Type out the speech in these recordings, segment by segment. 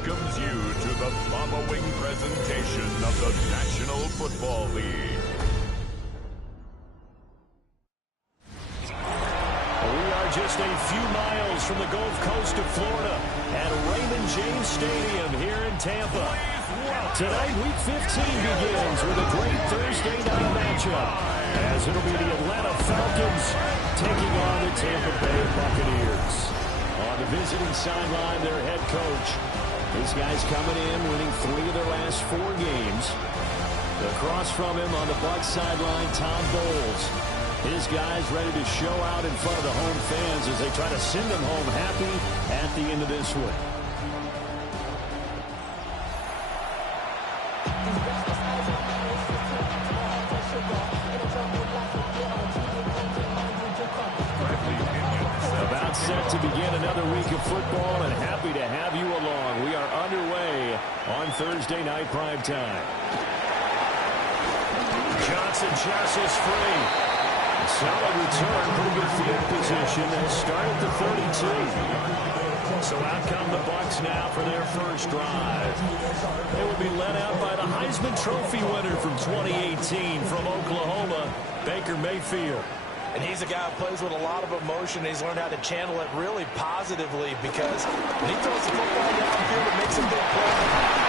welcomes you to the following presentation of the National Football League. We are just a few miles from the Gulf Coast of Florida at Raymond James Stadium here in Tampa. Tonight, Week 15 begins with a great Thursday night matchup, as it'll be the Atlanta Falcons taking on the Tampa Bay Buccaneers. On the visiting sideline, their head coach. This guy's coming in, winning 3 of their last 4 games. Across from him on the Bucs sideline, Tom Bowles. His guys ready to show out in front of the home fans as they try to send them home happy at the end of this one. About set to begin another week of football, and happy to have you along. We are underway on Thursday Night Primetime. Johnson jostles free. Solid return, pretty good field position. They'll start at the 32. So out come the Bucs now for their first drive. They will be led out by the Heisman Trophy winner from 2018 from Oklahoma, Baker Mayfield. And he's a guy who plays with a lot of emotion. He's learned how to channel it really positively, because when he throws the football downfield, it makes a big play.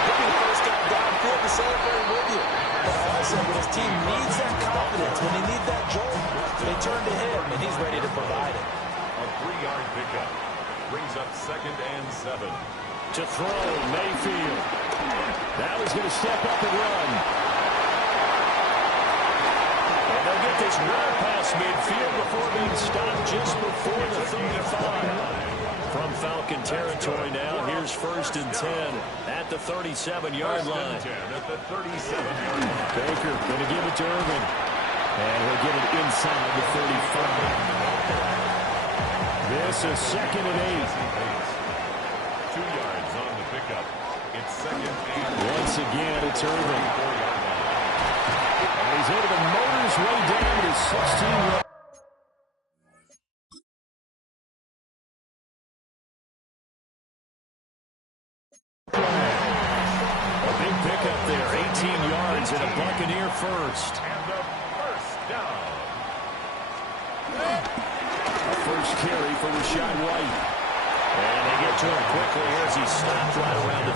He'll be the first guy downfield to celebrate with you. But also, when his team needs that confidence, when they need that jolt, they turn to him, and he's ready to provide it. A 3-yard pickup brings up 2nd and 7. To throw, Mayfield. Now he's going to step up and run. And they'll get this run past midfield before being stopped just before the 35. From Falcon territory now, here's 1st and 10 at the 37-yard line. At the 37-yard line. Baker going to give it to Irvin. And he'll get it inside the 35. This is 2nd and 8. 2 yards on the pickup. It's 2nd and 8. Once again, it's Irvin. And he's able to motor his way down to 16. A big pickup there, 18 yards and a Buccaneer first. And the first down. A first carry for Rashad White. And they get to him quickly as he stopped right around the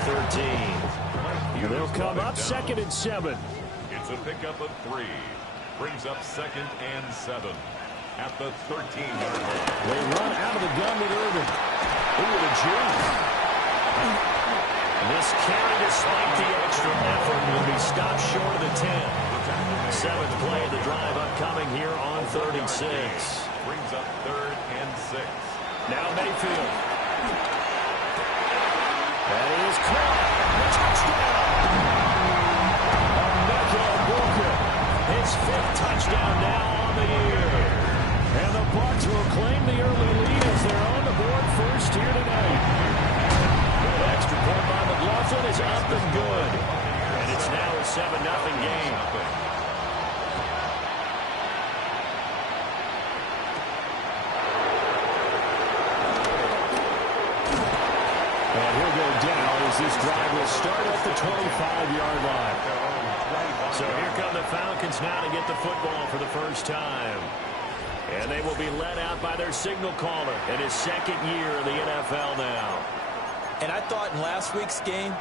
13. They'll come up 2nd and 7. It's a pickup of 3. Brings up 2nd and 7 at the 13-yard line. They run out of the gun with Irvin. Ooh, the juke. This carry, despite the extra effort, will be stopped short of the 10. 7th play of the drive upcoming here on 36. Brings up 3rd and 6. Now Mayfield. That is caught. Touchdown. His 5th touchdown now on the year. And the Bucs will claim the early lead as they're on the board first here tonight. The extra point by McLaughlin is up and good. And it's now a 7-0 game. And he'll go down as as this drive will start at the 25-yard line. So here come the Falcons now to get the football for the first time. And they will be led out by their signal caller in his second year in the NFL now. And I thought in last week's game,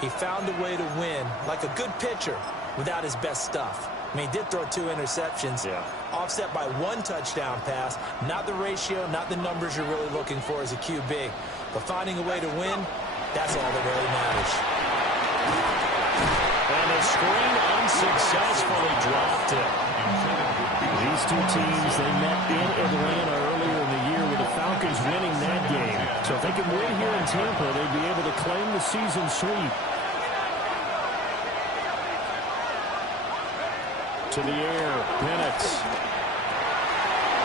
he found a way to win like a good pitcher without his best stuff. I mean, he did throw 2 interceptions, offset by 1 touchdown pass. Not the ratio, not the numbers you're really looking for as a QB. But finding a way to win, that's all that really matters. And the screen unsuccessfully dropped it. These two teams, they met in Atlanta earlier in the year with the Falcons winning that game. So if they can win here in Tampa, they'd be able to claim the season sweep. To the air, Penix.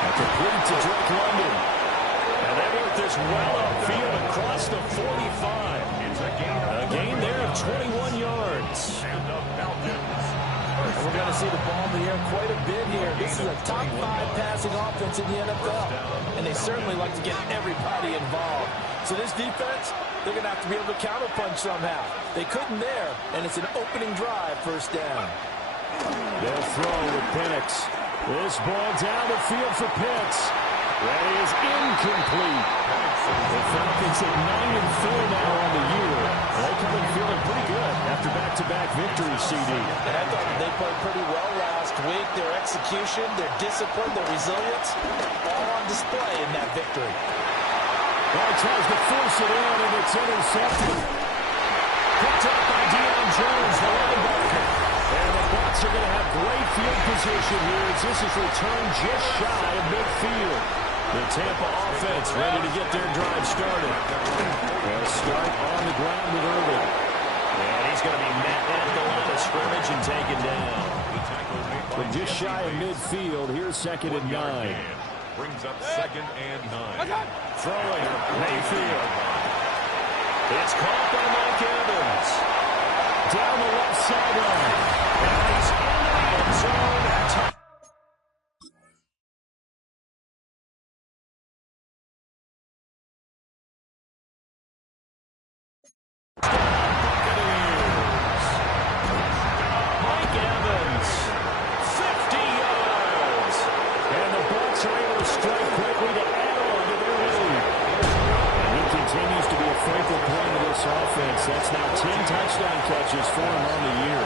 A complete to Drake London. And they work this well upfield across the 45. A gain there of 21 yards. We're going to see the ball in the air quite a bit here. This is a top 5 passing offense in the NFL. And they certainly like to get everybody involved. So this defense, they're going to have to be able to counterpunch somehow. They couldn't there, and it's an opening drive, first down. They'll throw with Penix. This ball down the field for Pitts. That is incomplete. The Falcons at 9-4 now on the year. They're coming feeling pretty good after back-to-back victories, CD. And I thought they played pretty well last week. Their execution, their discipline, their resilience, all on display in that victory. Well, he tries to force it in, and it's intercepted. Picked up by Deion Jones, the linebacker. And the Bucs are going to have great field position here as this is returned just shy of midfield. The Tampa offense ready to get their drive started. They'll start on the ground with Irvin. And he's going to be met at the line of scrimmage and taken down. From just shy of midfield, here's 2nd and 9. Brings up 2nd and 9. Throwing Mayfield. It's caught by Mike Evans. Down the left sideline. And he's in the end zone. Mike Evans, 50 yards. And the Bucs are able to strike quickly to add on to their lead. And he continues to be a focal point of this offense. That's now 10 touchdown catches for him on the year.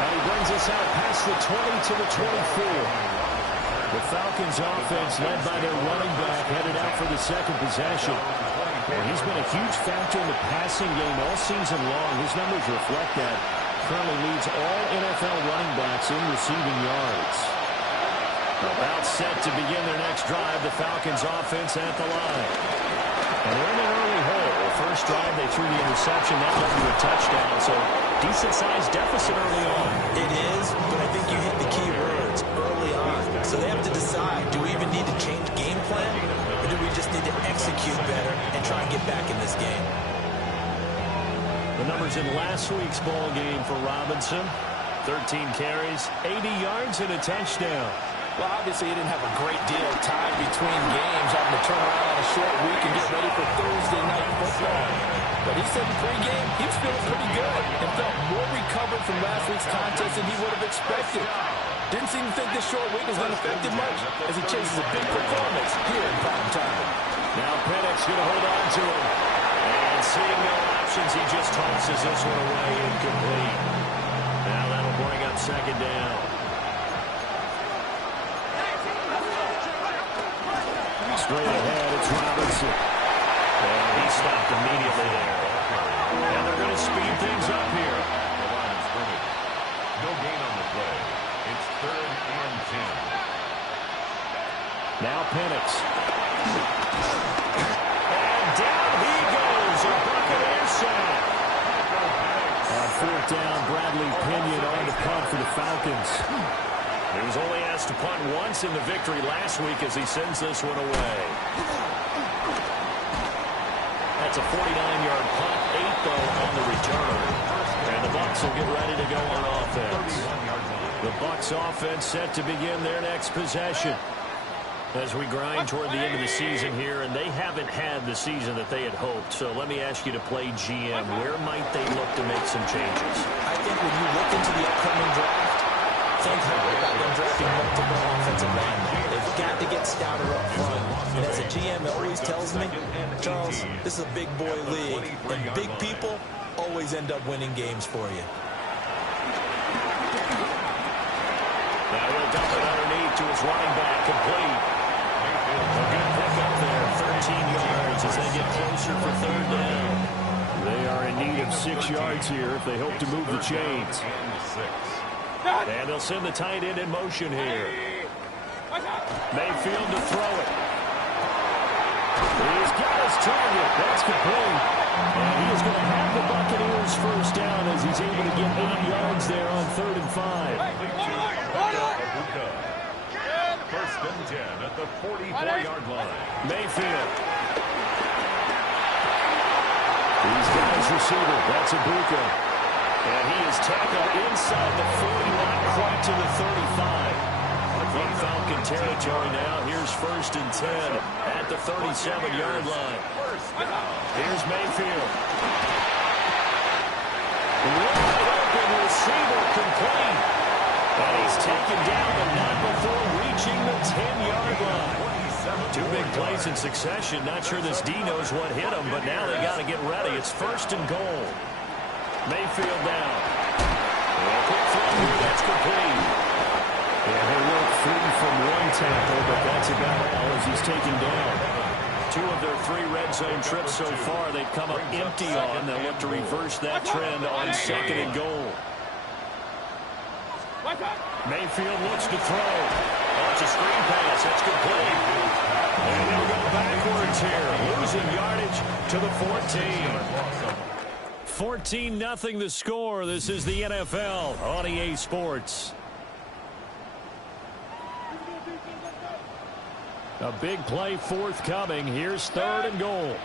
And he brings us out past the 20 to the 24. The Falcons offense led by their running back headed out for the second possession. And he's been a huge factor in the passing game all season long. His numbers reflect that. Currently leads all NFL running backs in receiving yards. About set to begin their next drive, the Falcons offense at the line. And they're in an early hole. The first drive, they threw the interception. That led to a touchdown. So decent-sized deficit early on. It is, but I think you hit the key words early on. So they have to decide, do we even need to change game plan? Or do we just need to execute better and try and get back in this game? The numbers in last week's ball game for Robinson. 13 carries, 80 yards, and a touchdown. Well, obviously, he didn't have a great deal of time between games, having to turn around on a short week and get ready for Thursday night football. But he said in pregame, he was feeling pretty good and felt more recovered from last week's contest than he would have expected. Didn't seem to think this short week was going to affect him much as he chases a big performance here in prime time. Now Penix going to hold on to him. And seeing no options, he just tosses this one away incomplete. Now that'll bring up 2nd down. Straight ahead, it's Robinson. And he stopped immediately there. And they're going to speed things up here. No gain on the play. It's 3rd and 10. Now Penix. And down he goes. A Buccaneer sack. On 4th down, Bradley Pinion on the punt for the Falcons. He was only asked to punt once in the victory last week as he sends this one away. That's a 49-yard punt, 8 though on the return. And the Bucs will get ready to go on offense. 31-yard line. The Bucs offense set to begin their next possession. As we grind toward the end of the season here, and they haven't had the season that they had hoped. So let me ask you to play GM. Where might they look to make some changes? I think when you look into the upcoming draft, think hard about them drafting multiple offensive linemen. They've got to get stouter up front. And as a GM, it always tells me, Charles, this is a big boy league, and big people always end up winning games for you. Now he'll dump it underneath to his running back, complete. A good pickup there, 13 yards as they get closer for third down. They are in need of 6 yards here if they hope to move the chains. And they'll send the tight end in motion here. Mayfield to throw it. He's got his target. That's complete. And he is going to have the Buccaneers first down as he's able to get 8 yards there on 3rd and 5. First and 10 at the 44-yard line. Mayfield. He's got his receiver. That's Ibuka. And he is tackled inside the 40 line, quite to the 35. From Falcon territory now. Here's 1st and 10 at the 37-yard line. Here's Mayfield. Wide open receiver complete. And he's taken down, but not before reaching the 10-yard line. 2 big plays in succession. Not sure this D knows what hit him, but now they got to get ready. It's 1st and goal. Mayfield down. And quick throw here, that's complete. And they work free from one tackle, but that's about all as he's taken down. 2 of their 3 red zone trips so far, they've come up empty on. They'll look to reverse that trend on 2nd and goal. Mayfield looks to throw. Oh, it's a screen pass. That's complete. And they'll go backwards here. Losing yardage to the 14. 14-0 the score. This is the NFL on EA Sports. A big play forthcoming. Here's 3rd and goal.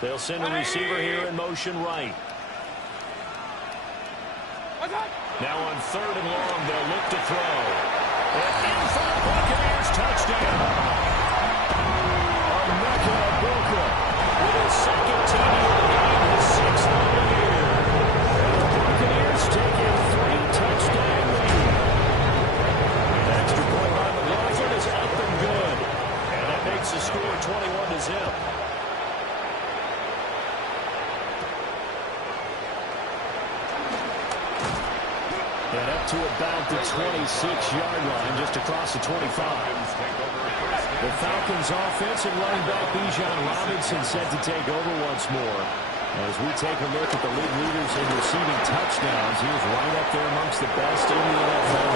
They'll send a receiver here in motion right. Now on 3rd and long, they'll look to throw. And in for the Buccaneers, touchdown. Atlanta Falcons with his 2nd TD of the game, his 6th of the year. And the Buccaneers take a 3-touchdown lead. Extra point by McLaughlin is up and good. And that makes the score 21-0. And up to about the 26-yard line, just across the 25. The Falcons' offense and running back Bijan Robinson set to take over once more. As we take a look at the league leaders in receiving touchdowns, he is right up there amongst the best in the NFL.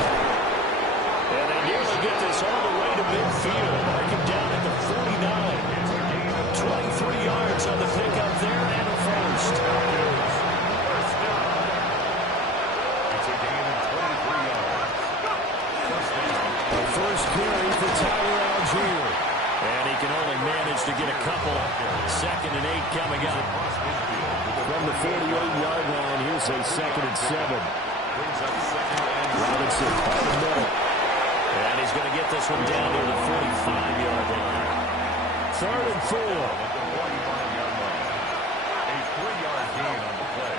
And they nearly get this all the way to midfield. Mark him down at the 49. 23 yards on the pickup there and a first. First carry for Tyler Algier. And he can only manage to get a couple. 2nd and 8 coming up. From the 48-yard line, here's a 2nd and 7. Robinson by the middle. And he's going to get this one down to the 45-yard line. 3rd and 4. A 3-yard gain on the play.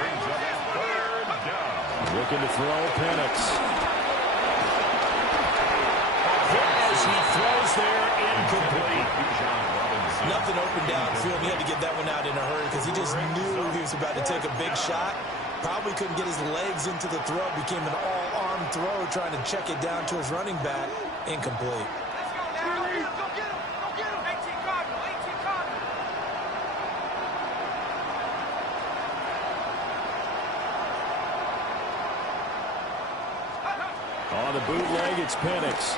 Brings up 3rd down. Looking to throw Penix. As he throws there, incomplete. Nothing open downfield. He had to get that one out in a hurry because he just knew he was about to take a big shot. Probably couldn't get his legs into the throw. Became an all-arm throw trying to check it down to his running back. Incomplete. On the bootleg, it's Penix.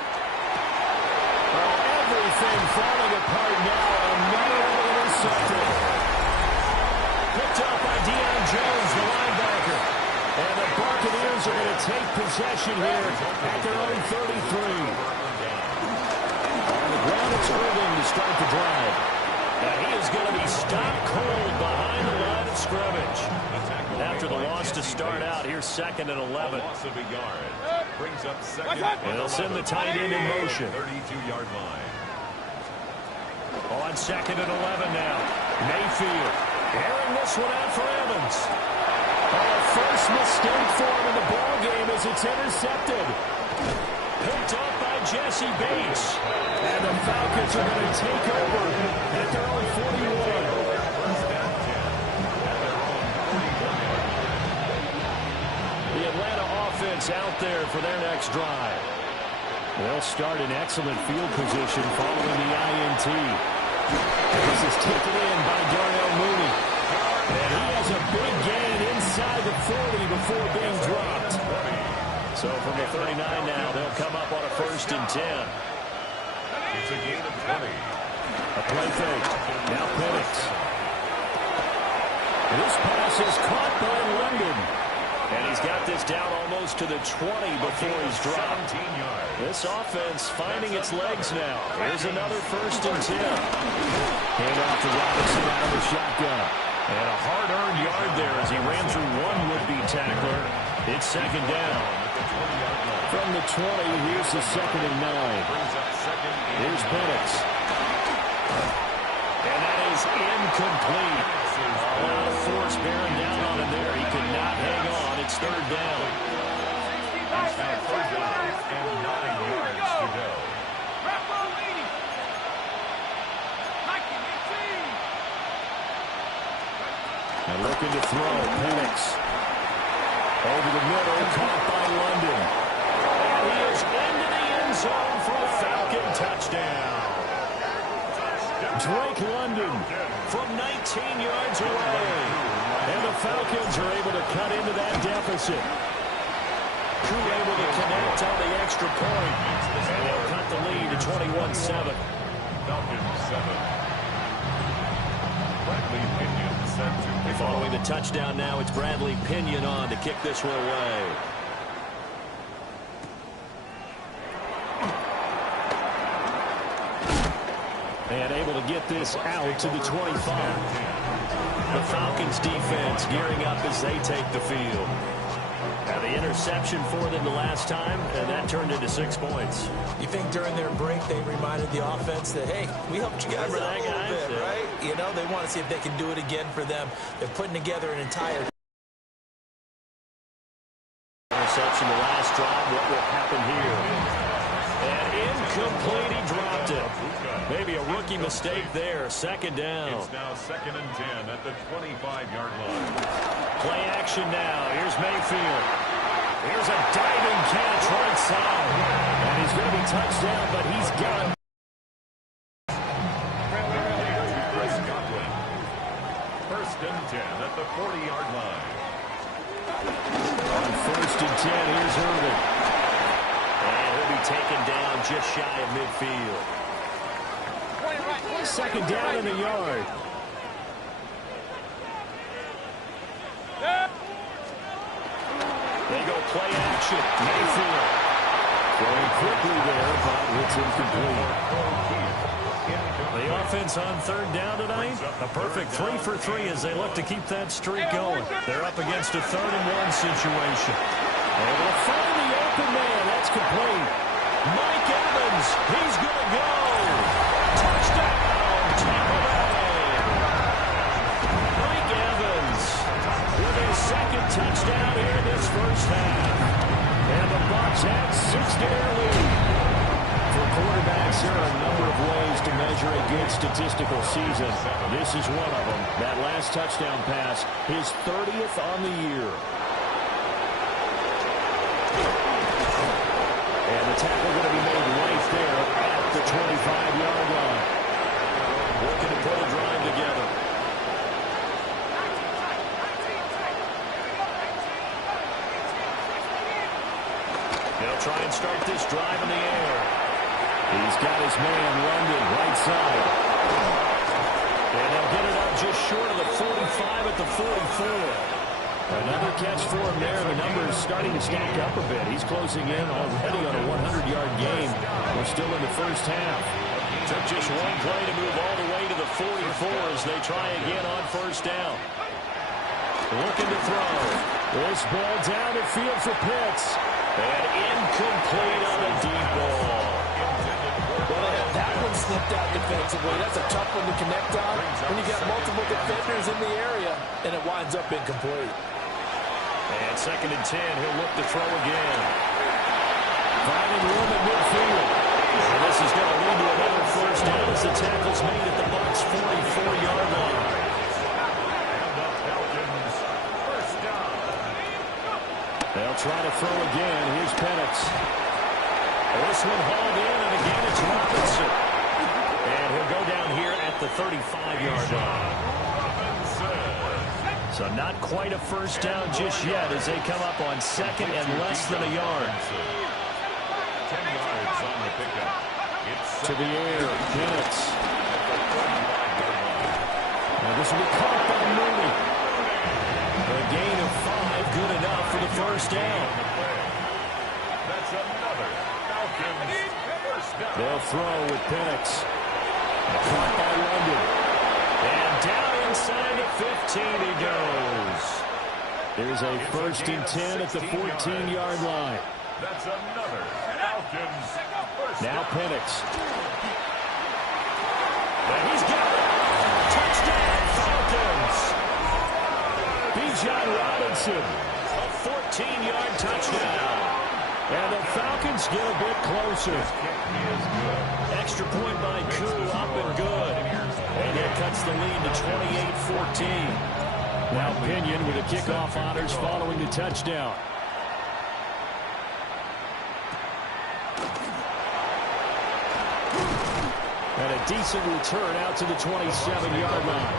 Everything falling apart now. Another one intercepted. Picked up by Deion Jones, the linebacker. And the Buccaneers are going to take possession here at their own 33. On the ground, it's Irving to start the drive. And he is going to be stopped cold behind the line of scrimmage. After the loss to start out, here's 2nd and 11. Loss of a yard. Brings up 2nd and they'll send the tight end in motion. 32-yard line. On 2nd and 11 now. Mayfield airing this one out for Evans. First mistake for him in the ball game as it's intercepted. Picked up by Jesse Bates. And the Falcons are going to take over at their own 41. The Atlanta offense out there for their next drive. They'll start in excellent field position following the INT. This is taken in by Darnell Mooney. And he has a big gain inside the 40 before being dropped. So from the 39 now, they'll come up on a 1st and 10. It's a gain of 20. A play fake. Now Penix. This pass is caught by London. And he's got this down almost to the 20 before he's dropped. This offense finding its legs now. Here's another 1st and 10. Hand off to Robinson out of the shotgun. And a hard-earned yard there as he ran through one would-be tackler. It's 2nd down. From the 20, here's the 2nd and 9. Here's Penix. And that is incomplete. A lot of force bearing down on him there. He could not hang on. It's 3rd down. And 9 yards to go. And looking to throw, Penix. Over the middle, caught by London. And he is into the end zone for a Falcon touchdown. Drake London from 19 yards away. And the Falcons are able to cut into that deficit. Crew able to connect on the extra point. And they'll cut the lead to 21-7. Falcons 7. Bradley Pinion set to pick Following the touchdown now, it's Bradley Pinion on to kick this one away. And able to get this out to the 25. The Falcons defense gearing up as they take the field. Now the interception for them the last time, and that turned into 6 points. You think during their break they reminded the offense that, hey, we helped you guys out a little bit, right? You know, they want to see if they can do it again for them. They're putting together an entire interception the last drive. What will happen here? And incomplete, he dropped it. Maybe a rookie mistake there. 2nd down. It's now 2nd and 10 at the 25-yard line. Play action now. Here's Mayfield. Here's a diving catch right side. And he's going to be touched down, but he's got him. First and 10 at the 40-yard line. On 1st and 10, here's Irvin. And he'll be taken down just shy of midfield. 2nd down in the yard. They go play action. Mayfield. Going quickly there, but it's incomplete. The offense on 3rd down tonight. A perfect 3 for 3 as they look to keep that streak going. They're up against a 3rd and 1 situation. Able to find the open man. That's complete. Mike Evans. He's going to go. Touchdown, Tampa Bay. Mike Evans with his 2nd touchdown here in this first half. And the Bucs have 6-0 lead. For quarterbacks, there are a number of ways to measure a good statistical season. This is one of them. That last touchdown pass, his 30th on the year. And the tackle going to be made right there at the 25-yard line. Working to put a drive together. They'll try and start this drive in the air. He's got his man, London, right side. And they'll get it up just short of the 45 at the 44. Another catch for him there. The numbers starting to stack up a bit. He's closing in already on a 100-yard game. We're still in the first half. Took just one play to move all the way to the 44 as they try again on 1st down. Looking to throw. This ball down the field for Pitts. And incomplete on a deep ball. Well, that one slipped out defensively. That's a tough one to connect on when you got multiple defenders in the area, and it winds up incomplete. And 2nd and 10, he'll look to throw again. Finding room at midfield. And this is going to lead to another first down as the tackle's made at the Bucs' 44-yard line. They'll try to throw again. Here's Penix. This one hauled in, and again it's Robinson. And he'll go down here at the 35-yard line. So not quite a first down just yet as they come up on 2nd and less than a yard. 10 yards on the pickup. To the air, Penix. Now this will be caught by Mooney. A gain of 5, good enough for the first down. That's another Falcons first down. They'll throw with Penix. Caught by London. And down inside the 15 he goes. There's a 1st and 10 at the 14-yard line. That's another Falcons first now down. Penix. And he's got it. Touchdown Falcons. Bijan Robinson. A 14-yard touchdown. And the Falcons get a bit closer. Extra point by Koo, up and good. And it cuts the lead to 28-14. Now Pinion with the kickoff honors following the touchdown. And a decent return out to the 27-yard line.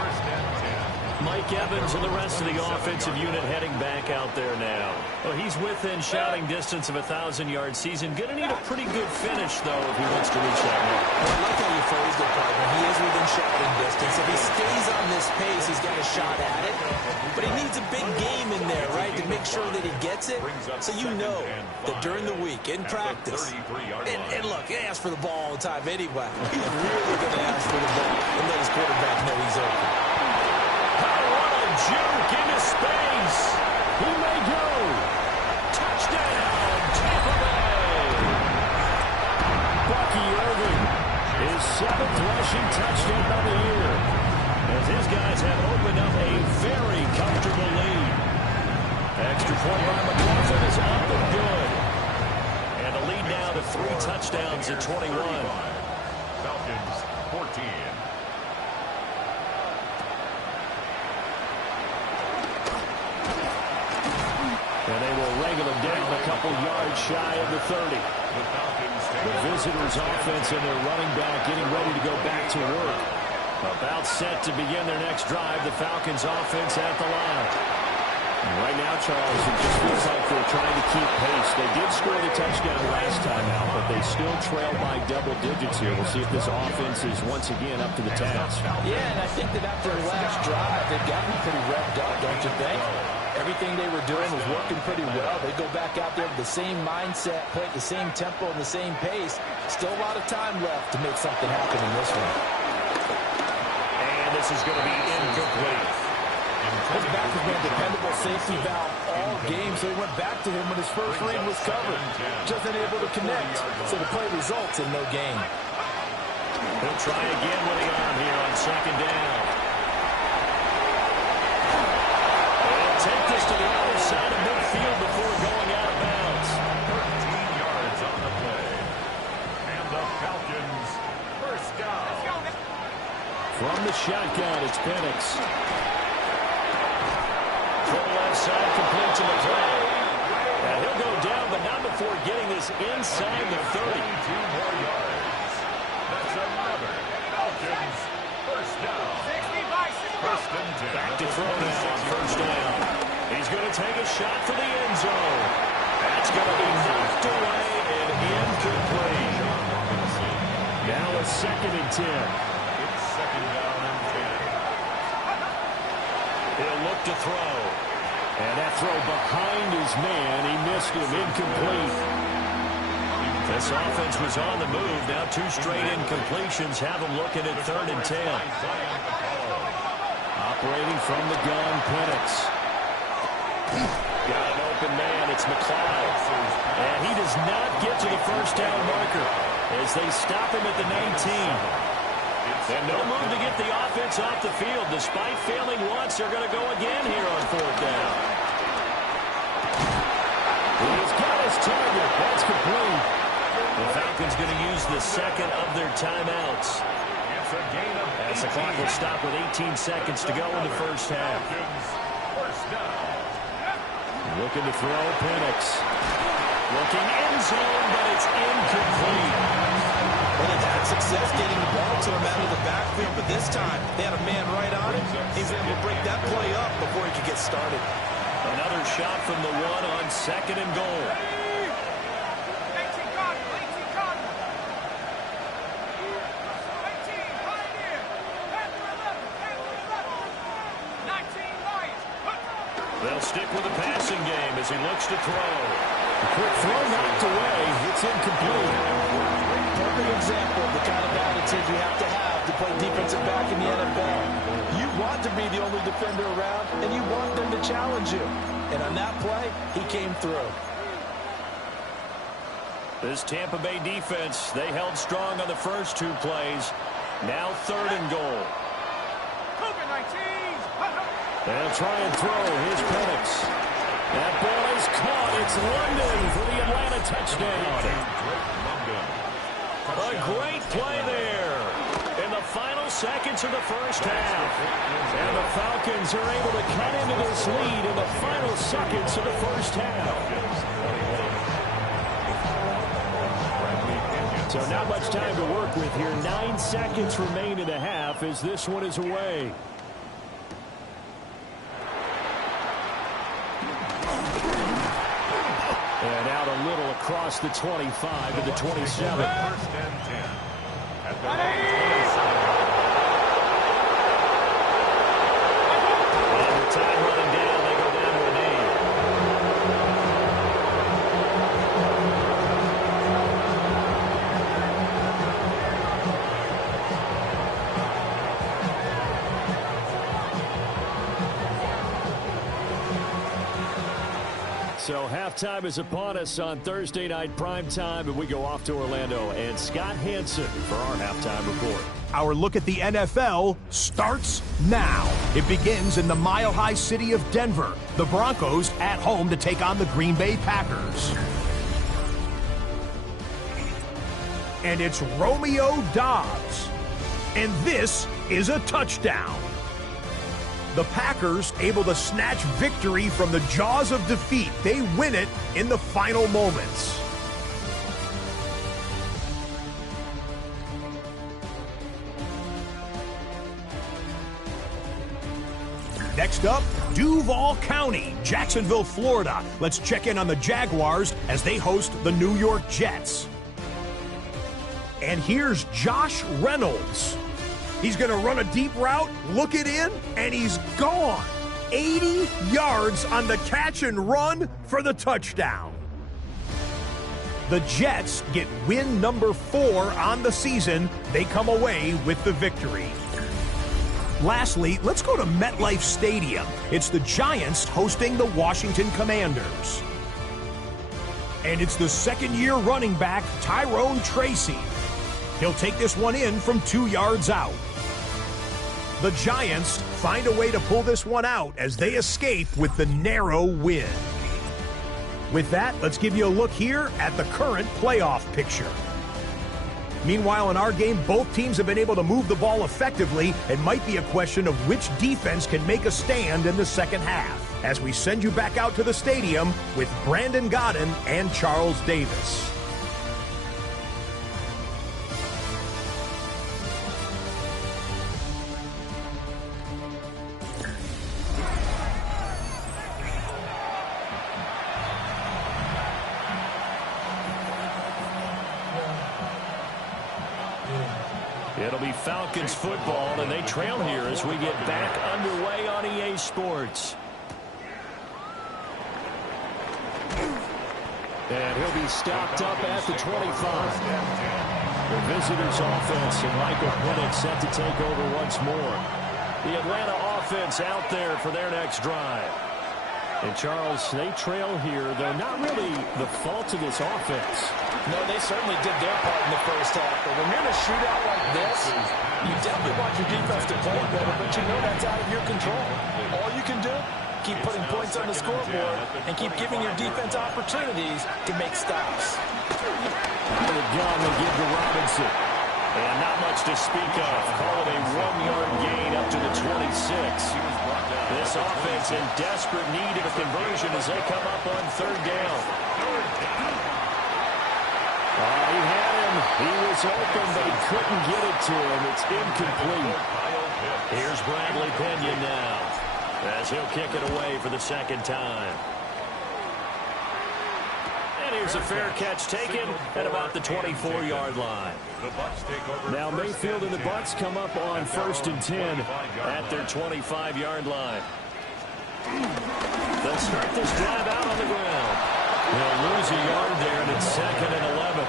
Mike Evans and the rest of the offensive unit heading back out there now. Well, he's within shouting distance of a 1,000-yard season. Going to need a pretty good finish, though, if he wants to reach that mark. Well, I like how you phrased it, partner. He is within shouting distance. If he stays on this pace, he's got a shot at it. But he needs a big game in there, right, to make sure that he gets it. So you know that during the week, in practice, and look, he asks for the ball all the time anyway. He's really going to ask for the ball and let his quarterback know he's open. Juke into space. He may go. Touchdown, Tampa Bay. Bucky Irving, his 7th rushing touchdown of the year. As his guys have opened up a very comfortable lead. Extra point by McLaughlin is up and good. And the lead now to 3 touchdowns at 21. Falcons 14. And they will wrangle him down a couple yards shy of the 30. The visitors' offense and their running back getting ready to go back to work. About set to begin their next drive, the Falcons' offense at the line. And right now, Charles, it just feels like they're trying to keep pace. They did score the touchdown last time out, but they still trail by double digits here. We'll see if this offense is once again up to the task. Yeah, and I think that after the last drive, they've gotten pretty revved up, don't you think? Everything they were doing was working pretty well. They go back out there with the same mindset, play at the same tempo and the same pace. Still a lot of time left to make something happen in this one. And this is going to be incomplete. His back has been a dependable safety valve all game, so he went back to him when his first read was covered. Just unable to connect, so the play results in no gain. He'll try again with the arm here on 2nd down. Take this to the other side of midfield before going out of bounds. 13 yards on the play. And the Falcons first down. From the shotgun, it's Penix. Full left side, complete to the play. And he'll go down, but not before getting this inside the 30. 2 more yards. That's another Falcons first down. 1st and 10. Back to throw now on 1st down. He's going to take a shot for the end zone. That's going to be knocked away and incomplete. Now a 2nd and 10. It's 2nd down and 10. He'll look to throw. And that throw behind his man. He missed him. Incomplete. This offense was on the move. Now 2 straight incompletions have them looking at 3rd and 10. Operating from the gun, Penix. It's McLeod. And he does not get to the first down marker as they stop him at the 19. And no move to get the offense off the field. Despite failing once, they're going to go again here on fourth down. He's got his target. That's complete. The Falcons going to use the second of their timeouts. As the clock will stop with 18 seconds to go in the first half. Looking to throw, Penix. Looking end zone, but it's incomplete. Well, they've had success getting the ball to him out of the backfield, but this time they had a man right on him. He's able to break that play up before he could get started. Another shot from the one on second and goal. They'll stick with the passing game as he looks to throw. A quick throw knocked away. It's incomplete. Perfect example of the kind of attitude you have to play defensive back in the NFL. You want to be the only defender around, and you want them to challenge you. And on that play, he came through. This Tampa Bay defense, they held strong on the first two plays. Now third and goal. They'll try and throw. Here's Penix. That ball is caught. It's London for the Atlanta touchdown. A great play there in the final seconds of the first half. And the Falcons are able to cut into this lead in the final seconds of the first half. So not much time to work with here. 9 seconds remain in the half as this one is away. And out a little across the 25 to the 27. First and 10. At the 27. And the time running down, they go down to a knee. So halftime is upon us on Thursday Night Primetime, and we go off to Orlando. And Scott Hansen for our halftime report. Our look at the NFL starts now. It begins in the mile-high city of Denver. The Broncos at home to take on the Green Bay Packers. And it's Romeo Doubs. And this is a touchdown. The Packers able to snatch victory from the jaws of defeat. They win it in the final moments. Next up, Duval County, Jacksonville, Florida. Let's check in on the Jaguars as they host the New York Jets. And here's Josh Reynolds. He's going to run a deep route, look it in, and he's gone. 80 yards on the catch and run for the touchdown. The Jets get win number 4 on the season. They come away with the victory. Lastly, let's go to MetLife Stadium. It's the Giants hosting the Washington Commanders. And it's the second-year running back, Tyrone Tracy. He'll take this one in from 2 yards out. The Giants find a way to pull this one out as they escape with the narrow win. With that, let's give you a look here at the current playoff picture. Meanwhile, in our game, both teams have been able to move the ball effectively. It might be a question of which defense can make a stand in the second half. As we send you back out to the stadium with Brandon Godden and Charles Davis. It'll be Falcons football, and they trail here as we get back underway on EA Sports. And he'll be stopped up at the 25. The visitors' offense and Michael Penix set to take over once more. The Atlanta offense out there for their next drive. And Charles, they trail here, though not really the fault of this offense. No, they certainly did their part in the first half. But when you're in a shootout like this, you definitely want your defense to play better, but you know that's out of your control. All you can do, keep putting points on the scoreboard and keep giving your defense opportunities to make stops. Out of the gun, they give to Robinson. And not much to speak of. Call it a 1-yard gain up to the 26. This offense in desperate need of a conversion as they come up on third down. He had him. He was open, but he couldn't get it to him. It's incomplete. Here's Bradley Pinion now as he'll kick it away for the second time. And here's a fair catch taken at about the 24-yard line. Now Mayfield and the Bucs come up on 1st and 10 at their 25-yard line. They'll start this drive out on the ground. They'll lose a yard there, and it's 2nd and 11.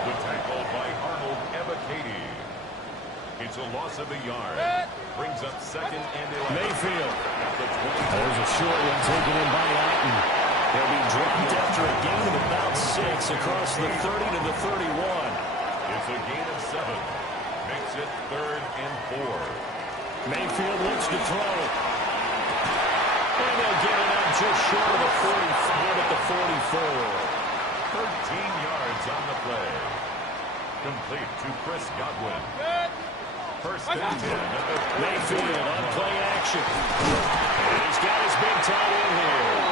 The tackle by Arnold Ebiketie. It's a loss of a yard. Brings up 2nd and 11. Mayfield. There's a short one taken in by Otten. He'll be dropped after a gain of about 6 across the 30 to the 31. It's a gain of 7. Makes it 3rd and 4. Mayfield looks to throw. And they'll get it out just short of the 45 at the 44. 13 yards on the play. Complete to Chris Godwin. 1st and 10 at the Mayfield on play action. And he's got his big tight end here.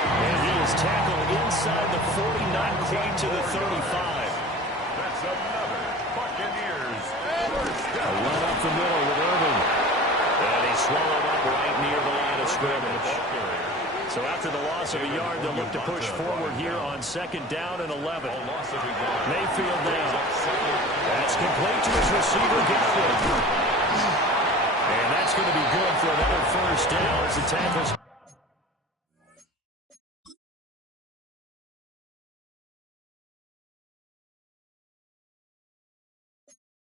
And he is tackled inside the 49 feet to the 35. That's another Buccaneers first A down. run up the middle with Irving. And he's swallowed up right near the line of scrimmage. So after the loss of a yard, they'll look to push forward here on 2nd down and 11. Mayfield now. That's complete to his receiver, Godwin. And that's going to be good for another first down as the tackles.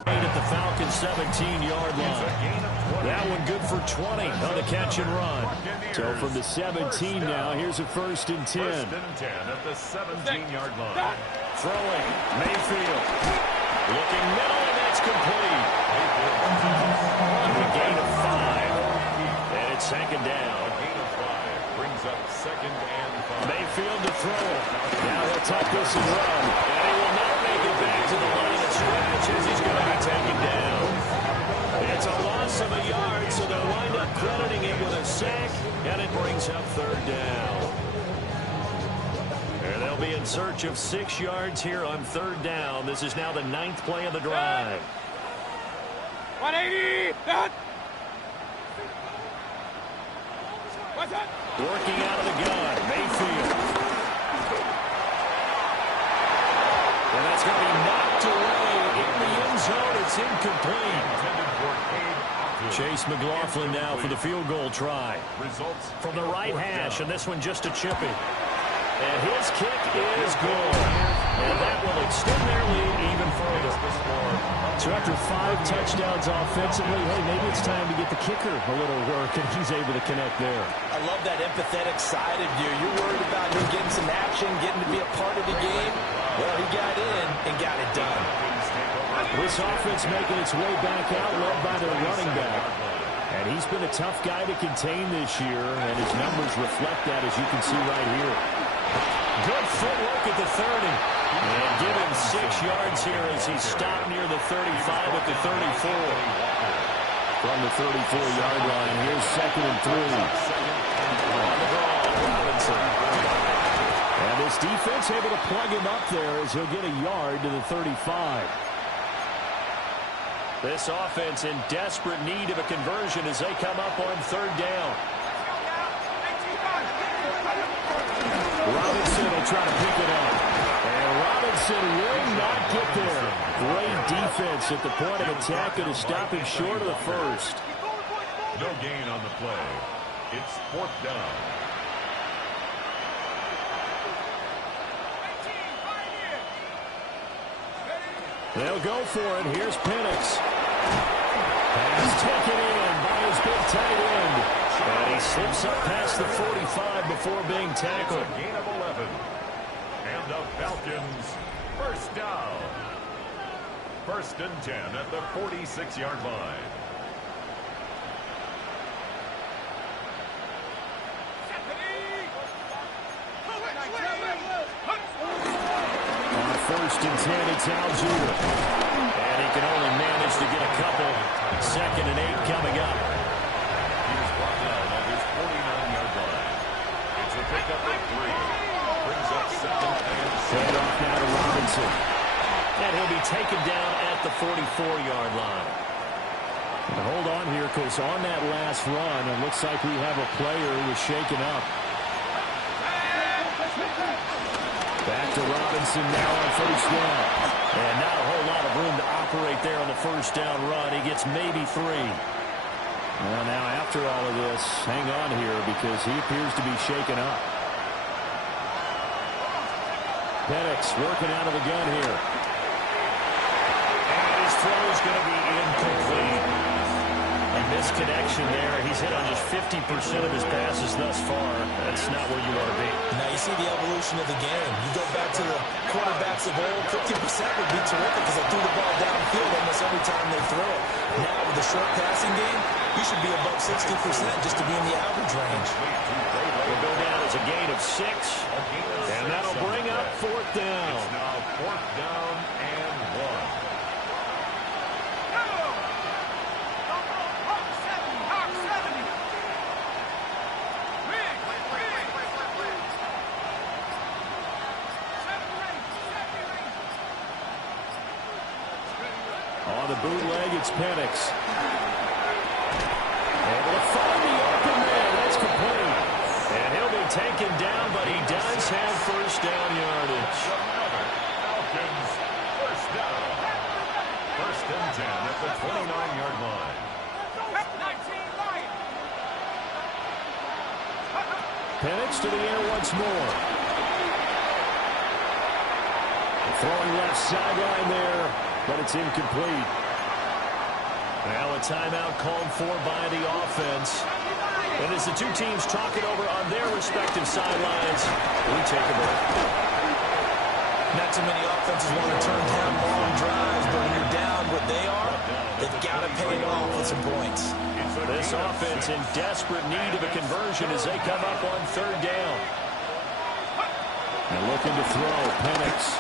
At the Falcons' 17-yard line. That one good for 20 on the catch and run. So from the 17 now, here's a 1st and 10. 1st and 10 at the 17-yard line. Throwing, Mayfield. Looking middle, and that's complete. A gain of 5. And it's 2nd down. A gain of 5 brings up 2nd and 5. Mayfield to throw. Now he'll tuck this and run. And he will not make it back to the line of scrimmage as he's going to be taken down. It's a loss of a yard, so they'll wind up crediting it with a sack, and it brings up 3rd down. And they'll be in search of 6 yards here on 3rd down. This is now the 9th play of the drive. 180! Working out of the gun, Mayfield. And that's going to be knocked away in the end zone. It's incomplete. Chase McLaughlin now for the field goal try. Results From the right hash, and this one just a chippy. And his kick is good. And that will extend their lead even further. So after 5 touchdowns offensively, hey, maybe it's time to get the kicker a little work, and he's able to connect there. I love that empathetic side of you. You're worried about him getting some action, getting to be a part of the game. Well, he got in and got it done. This offense making its way back out, led by their running back. And he's been a tough guy to contain this year, and his numbers reflect that, as you can see right here. Good footwork at the 30. And give him 6 yards here as he's stopped near the 35 at the 34. From the 34-yard line, here's 2nd and 3. On the ball, Robinson. And this defense able to plug him up there as he'll get a yard to the 35. This offense in desperate need of a conversion as they come up on 3rd down. Robinson will try to pick it up. And Robinson will not get there. Great defense at the point of attack and to stop him short of the first. No gain on the play. It's 4th down. They'll go for it. Here's Penix. Pass taken in by his big tight end. And he slips up past the 45 before being tackled. It's a gain of 11. And the Falcons, first down. 1st and 10 at the 46-yard line. On 1st and 10, it's Algier. And he can only manage to get a couple. 2nd and 8 coming up. He's brought down at his 49-yard line. It's a pickup of 3. Brings up 2nd and 6. Hand off now to Robinson. And he'll be taken down at the 44-yard line. And hold on here, because on that last run, it looks like we have a player who was shaken up. Back to Robinson now on 1st down. And not a whole lot of room to operate there on the 1st down run. He gets maybe 3. Well, now after all of this, hang on here because he appears to be shaken up. Penix working out of the gun here. And his throw is going to be incomplete. A misconnection there. He's hit on just 50% of his passes thus far. That's not where you want to be. Now you see the evolution of the game. You go back to the quarterbacks of old, 50% would be terrific because they threw the ball downfield almost every time they throw it. Now with the short passing game, you should be above 60% just to be in the average range. Will go down as a gain of 6. And that'll bring up 4th down. It's now 4th down and 1. On the bootleg, it's Penix. Able to find the open man. That's complete. And he'll be taken down, but he does have 1st down yardage. Falcons, 1st down. 1st and 10 at the 29-yard line. Penix to the air once more. Throwing left sideline there, but it's incomplete. Now a timeout called for by the offense. And as the two teams talk it over on their respective sidelines, we take a break. Not too many offenses want to turn down long drives, but when you're down what they are, they've got to pay it off with some points. This offense in desperate need of a conversion as they come up on 3rd down. And looking to throw, Penix.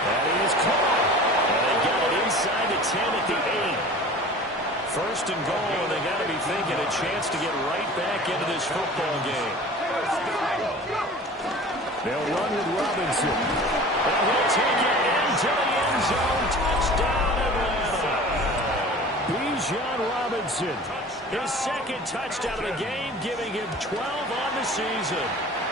That is caught. And they got it inside the 10 at the 8. 1st and goal, and they got to be thinking a chance to get right back into this football game. They'll run with Robinson. And he'll take it into the end zone. Touchdown, Atlanta. Bijan Robinson, his 2nd touchdown of the game, giving him 12 on the season.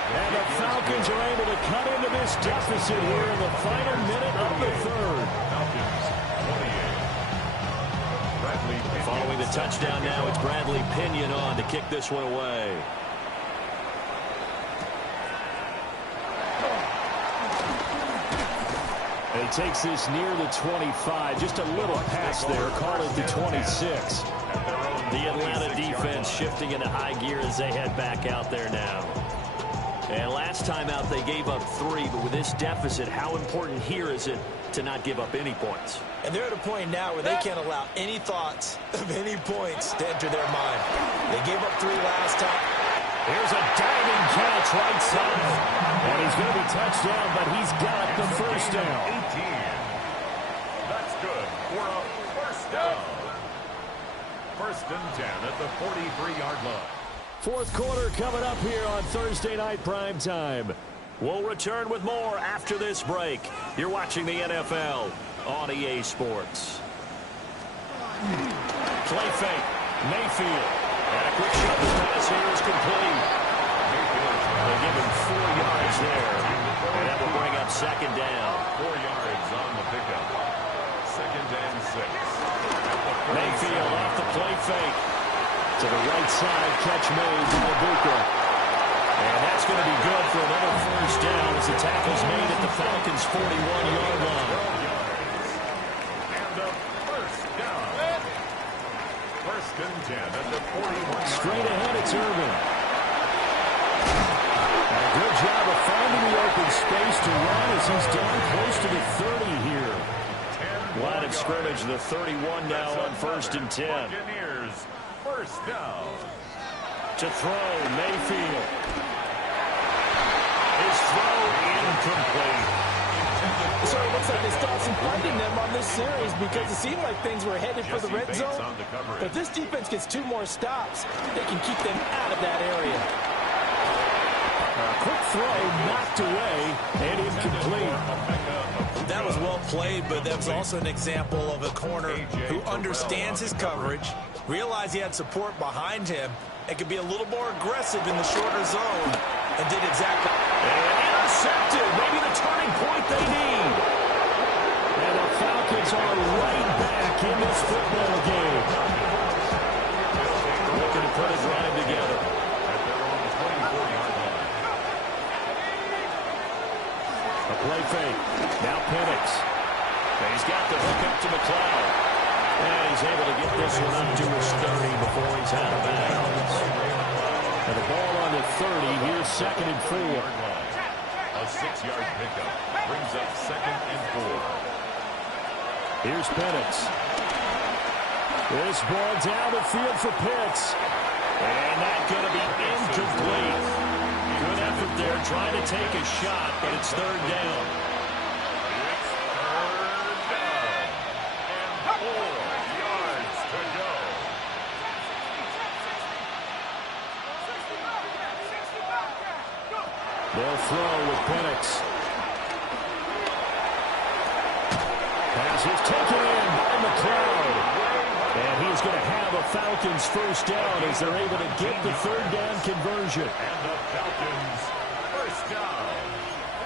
And the Falcons are able to cut into this deficit here in the final minute of the 3rd. Falcons, 28. Following the touchdown now, it's Bradley Pinion on to kick this one away. And he takes this near the 25. Just a little pass there. Call it the 26. The Atlanta defense shifting into high gear as they head back out there now. And last time out, they gave up 3. But with this deficit, how important here is it to not give up any points? And they're at a point now where they can't allow any thoughts of any points to enter their mind. They gave up 3 last time. Here's a diving catch right side. And he's going to be touched down, but he's got the 1st down. 18. That's good for a 1st down. 1st and 10 at the 43-yard line. 4th quarter coming up here on Thursday Night Primetime. We'll return with more after this break. You're watching the NFL on EA Sports. Play fake. Mayfield. And a quick shot pass here is complete. They give him 4 yards there. And that will bring up 2nd down. 4 yards on the pickup. 2nd and 6. Mayfield off the play fake. To the right side, catch made to Mabuka. And that's going to be good for another 1st down as the tackle's made at the Falcons' 41-yard line. And a 1st down. 1st and 10 at the 41. Straight ahead, it's Irvin. And a good job of finding the open space to run as he's down close to the 30 here. Line of scrimmage, the 31 now on 1st and 10. Buccaneers, first down. To throw, Mayfield. His throw incomplete. So it looks like they start some fighting them on this series because it seemed like things were headed for the red zone. But this defense gets 2 more stops. They can keep them out of that area. A quick throw knocked away and incomplete. That was well played, but that was also an example of a corner who understands his coverage, realized he had support behind him, and could be a little more aggressive in the shorter zone, and did exactly. And intercepted, maybe the turning point they need. And the Falcons are right back in this football game. Looking to put his line together. A play fake. Now Penix. And he's got the hook up to McLeod. And he's able to get this one up to his 30 before he's out of bounds. And the ball on the 30. Here's 2nd and 4. A 6-yard pickup brings up 2nd and 4. Here's Penix. This ball down the field for Pitts. And that's going to be incomplete. Good effort there, trying to take a shot, but it's 3rd down. It's 3rd down. And 4 yards to go. They'll throw with Penix. Pass is taken in by McLeod. And he's going to have a Falcons first down as they're able to get the 3rd down conversion. And the Falcons first down.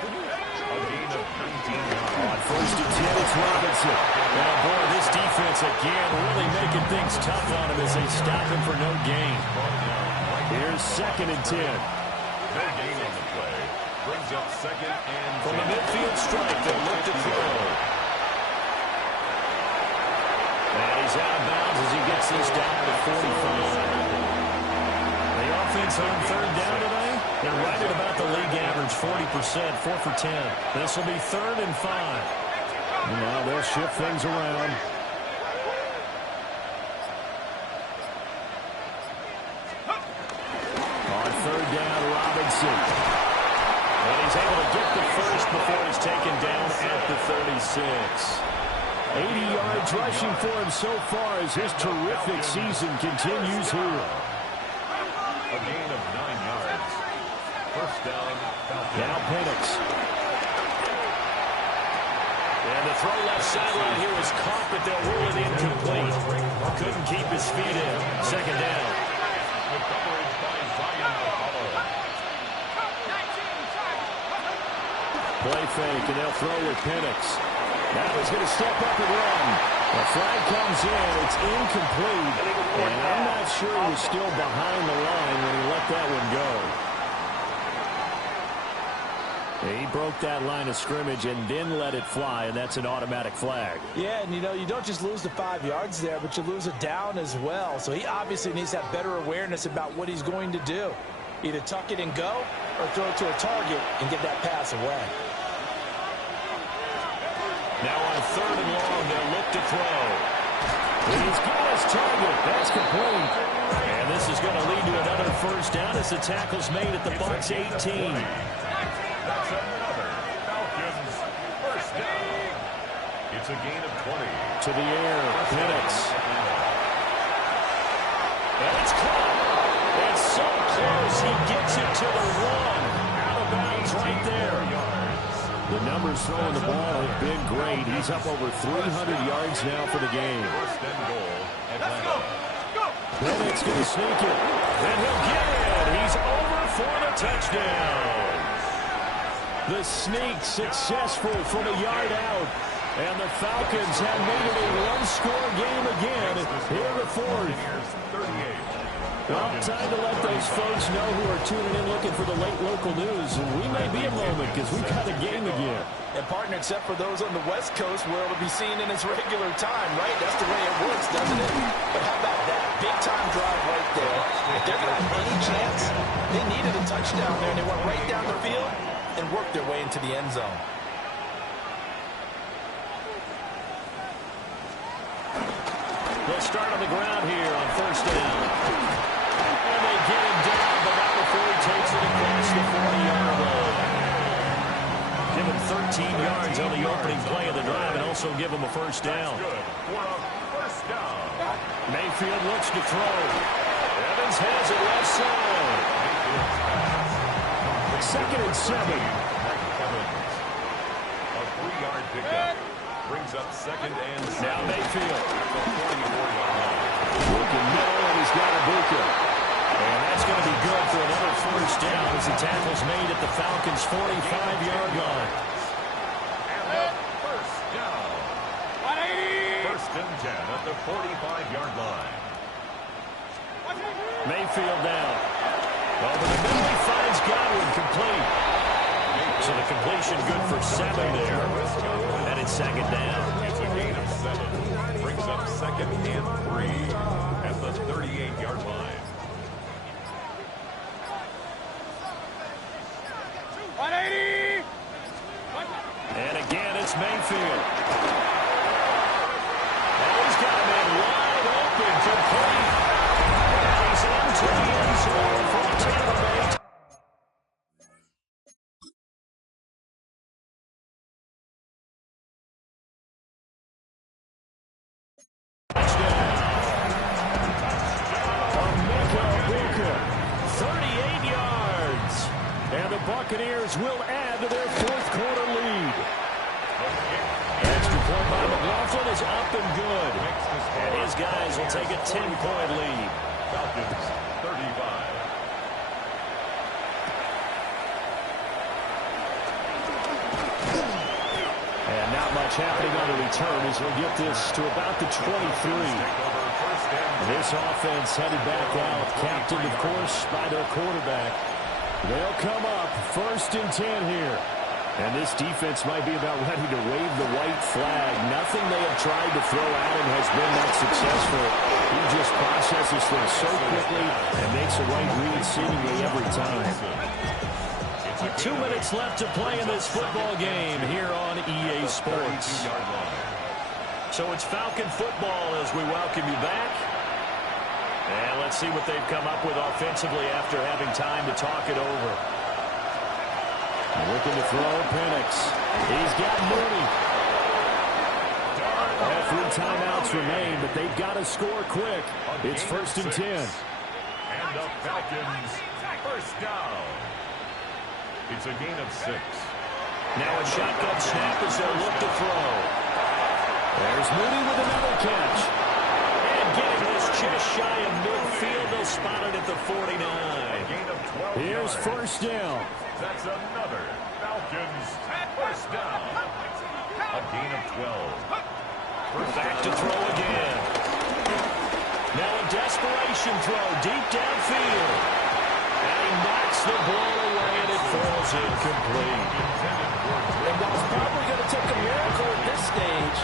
A gain of 19 yards. On 1st and 10, it's Robinson. Now, boy, this defense again really making things tough on him as they stop him for no gain. Here's 2nd and 10. No gain on the play. Brings up 2nd and 10. From the midfield strike, they'll look to throw. And he's out of bounds as he gets this down to 45. The offense on 3rd down today, they're right at about the league average, 40%, 4 for 10. This will be 3rd and 5. Now they'll shift things around. On 3rd down, Robinson. And he's able to get the first before he's taken down at the 36. 80 yards rushing for him so far as his terrific season continues here. A gain of 9 yards. First down, Falcons. Now Penix. And the throw left sideline here was caught, but they'll rule it incomplete. Couldn't keep his feet in. 2nd down. With coverage by Zion Apollo. Play fake, and they'll throw with Penix. Now he's going to step up and run. The flag comes in. It's incomplete. And I'm not sure he was still behind the line when he let that one go. He broke that line of scrimmage and then let it fly, and that's an automatic flag. Yeah, and you don't just lose the 5 yards there, but you lose a down as well. So he obviously needs to have better awareness about what he's going to do. Either tuck it and go or throw it to a target and get that pass away. Now on 3rd and long, they'll look to throw. He's got his target. That's complete. And this is going to lead to another first down as the tackle's made at the Bucs 18. That's another Falcons first down. It's a gain of 20. To the air, Penix. And it's caught. It's so close. He gets it to the 1. Out of bounds right there. The numbers throwing the ball have been great. He's up over 300 yards now for the game. First and goal, Atlanta. Penix going to sneak it. And he'll get it. He's over for the touchdown. The sneak successful from a yard out. And the Falcons have made it a one-score game again here in the 4th. Well, time to let those folks know who are tuning in looking for the late local local news, we may be a moment because we've got a game again. And partner, except for those on the West Coast where it'll be seen in its regular time, right? That's the way it works, doesn't it? But how about that? Big-time drive right there. If they're going to have any chance, they needed a touchdown there, and they went right down the field and worked their way into the end zone. They'll start on the ground here on first down. And they get him down, but not before he takes it across the 40-yard line. Give him 13 yards on the opening play of the drive and also give him a first down. Mayfield looks to throw. Evans has it left side. 2nd and 7. A 3-yard pickup. Brings up 2nd and 7. Now Mayfield. Looking middle, and he's got a Ibuka. And that's going to be good for another first down as the tackle's made at the Falcons' 45-yard line. And the first down. 1st and 10 at the 45-yard line. Mayfield down. Over the middle, he finds Godwin complete. So the completion good for 7 there. And it's 2nd down. It's a gain of 7. Brings up 2nd and 3 at the 38-yard line. And again, it's Mayfield. And he's got a man wide open, complete. And he's into the end zone for the Tampa Bay. Touchdown. 38 yards. And the Buccaneers will add to their 4th quarter lead. Extra point by McLaughlin is up and good. And his guys will take a 10-point lead. Falcons 35. And not much happening on the return as we'll get this to about the 23. This offense headed back out, captained, of course, by their quarterback. They'll come up 1st and 10 here. And this defense might be about ready to wave the white flag. Nothing they have tried to throw at him has been that successful. He just processes things so quickly and makes a right read seemingly every time. 2 minutes left to play in this football game here on EA Sports. So it's Falcon football as we welcome you back. And let's see what they've come up with offensively after having time to talk it over. Looking to throw, Penix. He's got Mooney. All 3 timeouts remain, but they've got to score quick. It's 1st and 10. And the Falcons first down. It's a gain of 6. Now a shotgun snap as they'll look to throw. There's Mooney with another catch. And getting this just shy of midfield, they'll spot it at the 49. A gain of 12 Here's yards. first down. That's another Falcons first down. A gain of 12. Back to throw again. Now a desperation throw deep downfield. And he knocks the ball away, and it falls incomplete. And while it's probably going to take a miracle at this stage,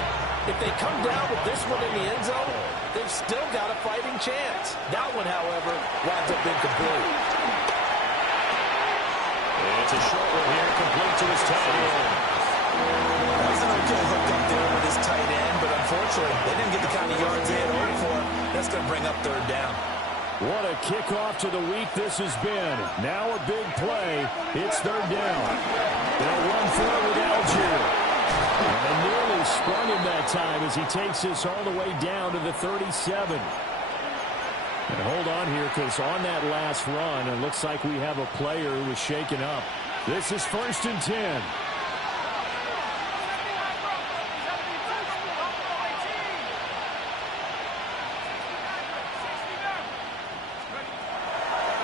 if they come down with this one in the end zone, they've still got a fighting chance. That one, however, winds up incomplete. It's a short one here, complete to his tight end. That's an okay hook up there with his tight end, but unfortunately, they didn't get the kind of yards they had hoped for. That's going to bring up 3rd down. What a kickoff to the week this has been. Now a big play. It's 3rd down. They'll run for it with Algier. And nearly sprung him that time as he takes this all the way down to the 37. And hold on here, because on that last run, it looks like we have a player who was shaken up. This is 1st and 10.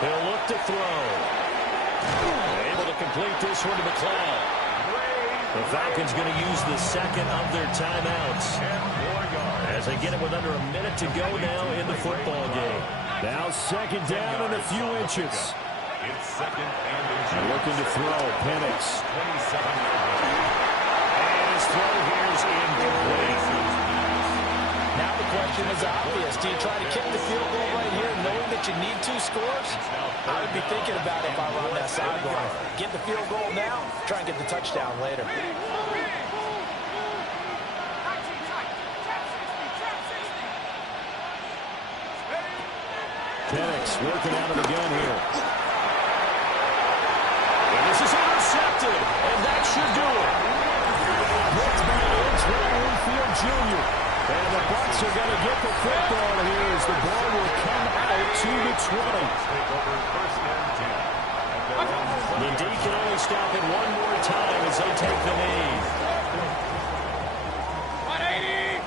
They'll look to throw. Able to complete this one to McLeod. The Falcons going to use the 2nd of their timeouts as they get it with under a minute to go now in the football game. Now 2nd down and a few inches. It's 2nd and inches. And look looking to throw. Penix. And his throw here is incomplete. Now the question is obvious. Do you try to kick the field goal right here knowing that you need 2 scores? I would be thinking about it if I were on that sideline. Get the field goal now, try and get the touchdown later. Penix working out of the gun here. And this is intercepted, and that should do it. Blocked by Antoine Winfield Jr. And the Bucs are going to get the football here as the ball will come out to the 20. The D can only stop it one more time as they take the knee. 180.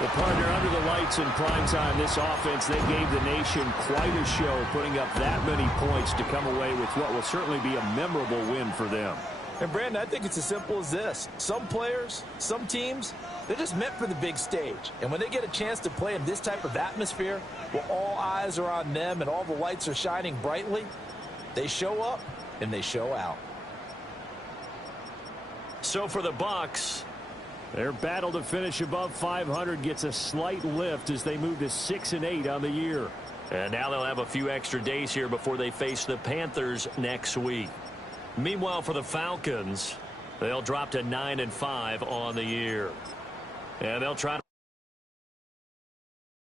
The partner under the lights in primetime, this offense, they gave the nation quite a show, putting up that many points to come away with what will certainly be a memorable win for them. And, Brandon, I think it's as simple as this. Some players, some teams, they're just meant for the big stage. And when they get a chance to play in this type of atmosphere, where all eyes are on them and all the lights are shining brightly, they show up and they show out. So for the Bucs, their battle to finish above 500 gets a slight lift as they move to 6-8 on the year. And now they'll have a few extra days here before they face the Panthers next week. Meanwhile, for the Falcons, they'll drop to 9-5 on the year. And they'll try to